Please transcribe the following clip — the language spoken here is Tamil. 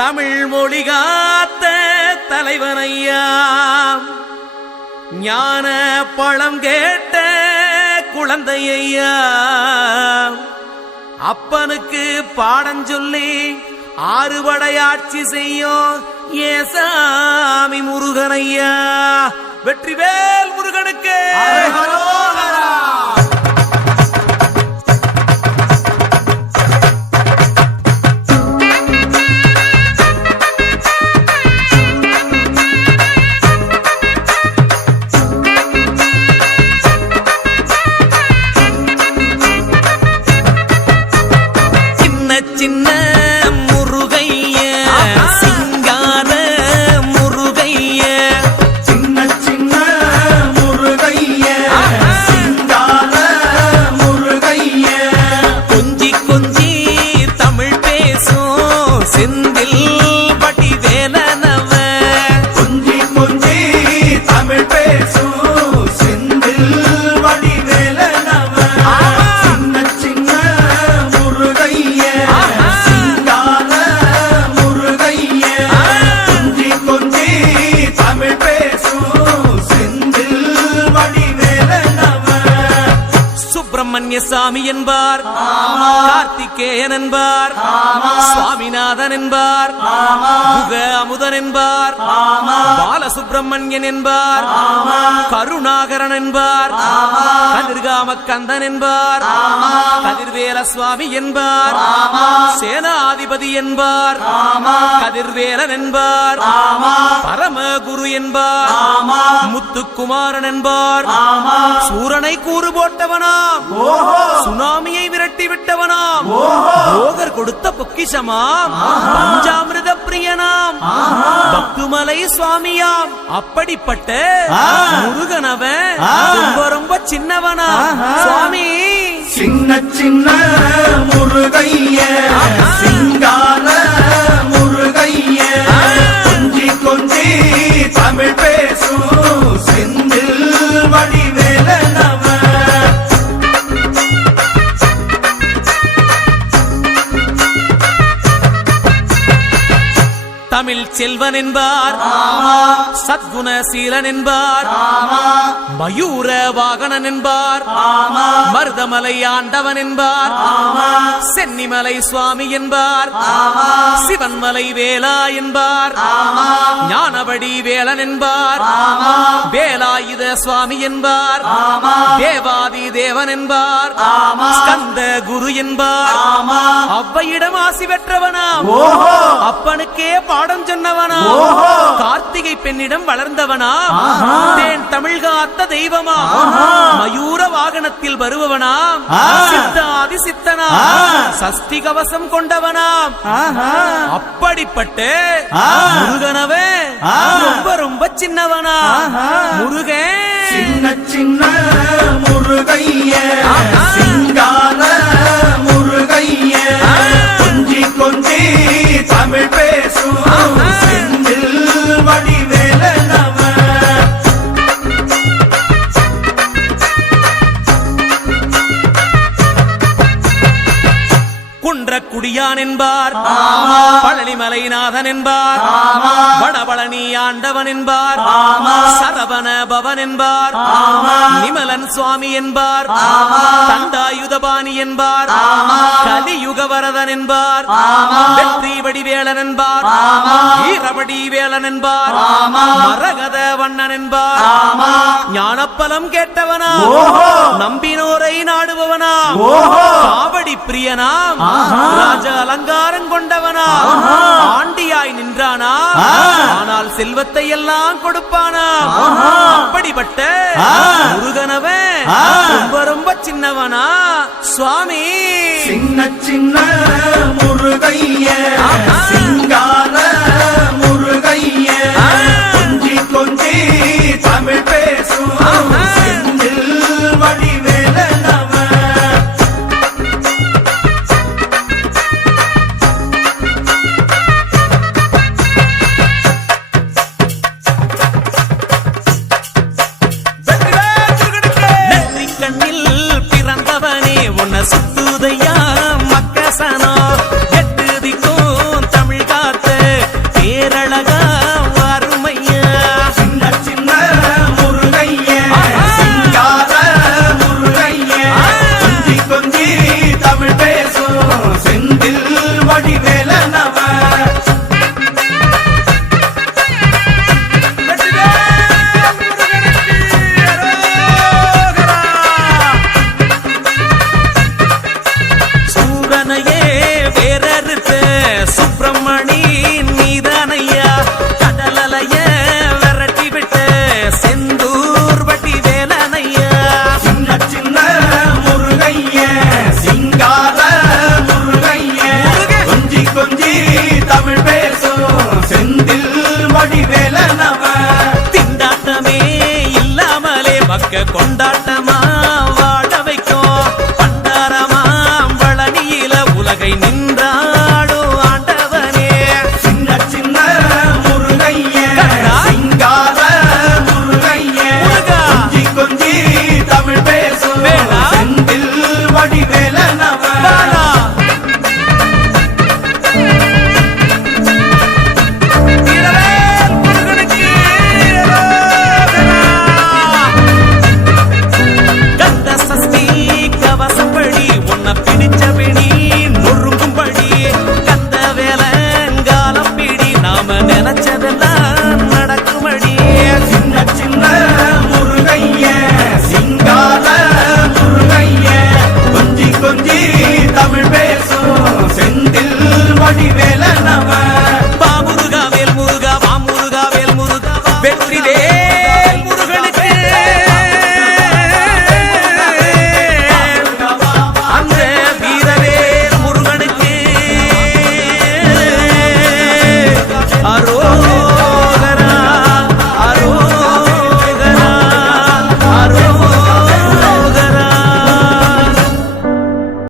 தமிழ் மொழி காத்த தலைவனையா, ஞான பழம் கேட்ட குழந்தையா, அப்பனுக்கு பாடம் சொல்லி ஆறுபடையாட்சி செய்யும் ஏசாமி முருகனையா. வெற்றிவேல் முருகனுக்கு சின்ன முருகைய, சிங்கார முருகைய, சின்ன சின்ன முருகைய, சிங்கார முருகைய, கொஞ்சி கொஞ்சி தமிழ் பேசும் செந்தில் பட்டி வேலனவ, கொஞ்சி கொஞ்சி தமிழ் பேசும் செந்தில் வடிவேலனவ, சின்ன சின்ன முருகைய, சிங்கார முருகைய, கொஞ்சி கொஞ்சி தமிழ் பேசும் செந்தில் வடிவேலனவ. சுப்பிரமணிய சாமி என்பார், கார்த்திகேயன் என்பார், சுவாமிநாதன் என்பார், முக அமுதன் என்பார், பாலசுப்பிரமணியன் என்பார், கருணாகரன் என்பார், கதிர்காம கந்தன் என்பார், கதிர்வேல சுவாமி என்பார், சேனாதிபதி என்பார், கதிர்வேலன் என்பார், பரமகுரு என்பார், முத்துக்குமாரன் என்பார், சூரனை கூறு போட்டவனாம், சுனாமியை விரட்டி விட்டவனாம், போகர் கொடுத்த பொக்கிஷமாம், பஞ்சாமிர்த பிரியனாம், பக்துமலை சுவாமியாம். அப்படிப்பட்ட முருகனவன் ரொம்ப ரொம்ப சின்னவனா சுவாமி. சின்ன சின்ன முருகைய, சிங்கார முருகைய, கொஞ்சி கொஞ்சி தமிழ் பேசும் செந்தில் வடிவேலனவ. தமிழ் செல்வன் என்பார், சத்குணசீலன் என்பார், மயூர வாகனன் என்பார், மருதமலை ஆண்டவன் என்பார், சென்னிமலை சுவாமி என்பார், சிவன்மலை வேலா என்பார், ஞானவடி வேலன் என்பார், வேலாயுத சுவாமி என்பார், தேவாதி தேவன் என்பார், ஸ்கந்த குரு என்பார், அவ்வையிடம் ஆசி பெற்றவனாம், அப்பனுக்கே பாடம் சொன்னவனா, கார்த்திகை பெண்ணிடம் வளர்ந்தவனா, தேன் தமிழ் காத்த தெய்வமா, மயூர வாகனத்தில் வருபவனாம், சித்தாதி சித்தனா, சஷ்டி கவசம் கொண்டவனாம். அப்படிப்பட்ட முருகனவே ரொம்ப ரொம்ப சின்னவனா முருகன். சின்ன சின்ன முருகைய, சிங்கார முருகைய, கொஞ்சி கொஞ்சி தமிழ் பேசும் செந்தில் வடிவேலனவ. குன்றக்குடியான் என்பார், பழனிமலைநாதன் என்பார், வடபழனி ஆண்டவன் என்பார், சரவண பவன் என்பார், நிமலன் சுவாமி என்பார், தண்டாயுதபாணி என்பார், கலியுகவரதன் என்பார், வெற்றி வடிவேலன் என்பார், வீரவடி வேலன் என்பார், மரகத வண்ணன் என்பார், ஞானப்பலம் கேட்டவனா, நம்பினோரை நாடுபவனா, காவடி பிரியனாம், ராஜ அலங்காரம் கொண்டவனா, ஆண்டியாய் நின்றானா, ஆனால் செல்வத்தை எல்லாம் கொடுப்பானா. அப்படிப்பட்ட முருகனவன் ரொம்ப ரொம்ப சின்னவனா சுவாமி. சின்ன சின்ன முருகைய, சிங்கார முருகைய, கொஞ்சி கொஞ்சி தமிழ் பேசும் செந்தில் வடிவேலனவ. நன்றி கண்ணில் பிறந்தவனே உன்னை சுத்துதையா மக்கசனோ, வைக்க கொண்டாட்டமா வாழ வைக்கும் பண்டாரமா பழனியில உலகை நின்றாடும் ஆண்டவனே சின்ன சின்ன முருகைய சிங்கார முருகைய முருகா. கொஞ்சி கொஞ்சி தமிழ் பேசும் வேளா. செந்தில் வடிவேலனவ பாலா. வீரவேல் முருகனுக்கு ரோகரா. கந்த சஷ்டி கவசப்படி உன்னை பிடிச்சபடி நொறுங்கும்படி கந்த வேலங்காலம் பிடி நாம நினைச்சதெல்லாம் நடக்கும்படி சின்ன சின்ன முருகைய சிங்கார முருகைய கொஞ்சி கொஞ்சி தமிழ் பேசும் செந்தில் வடிவேலனவ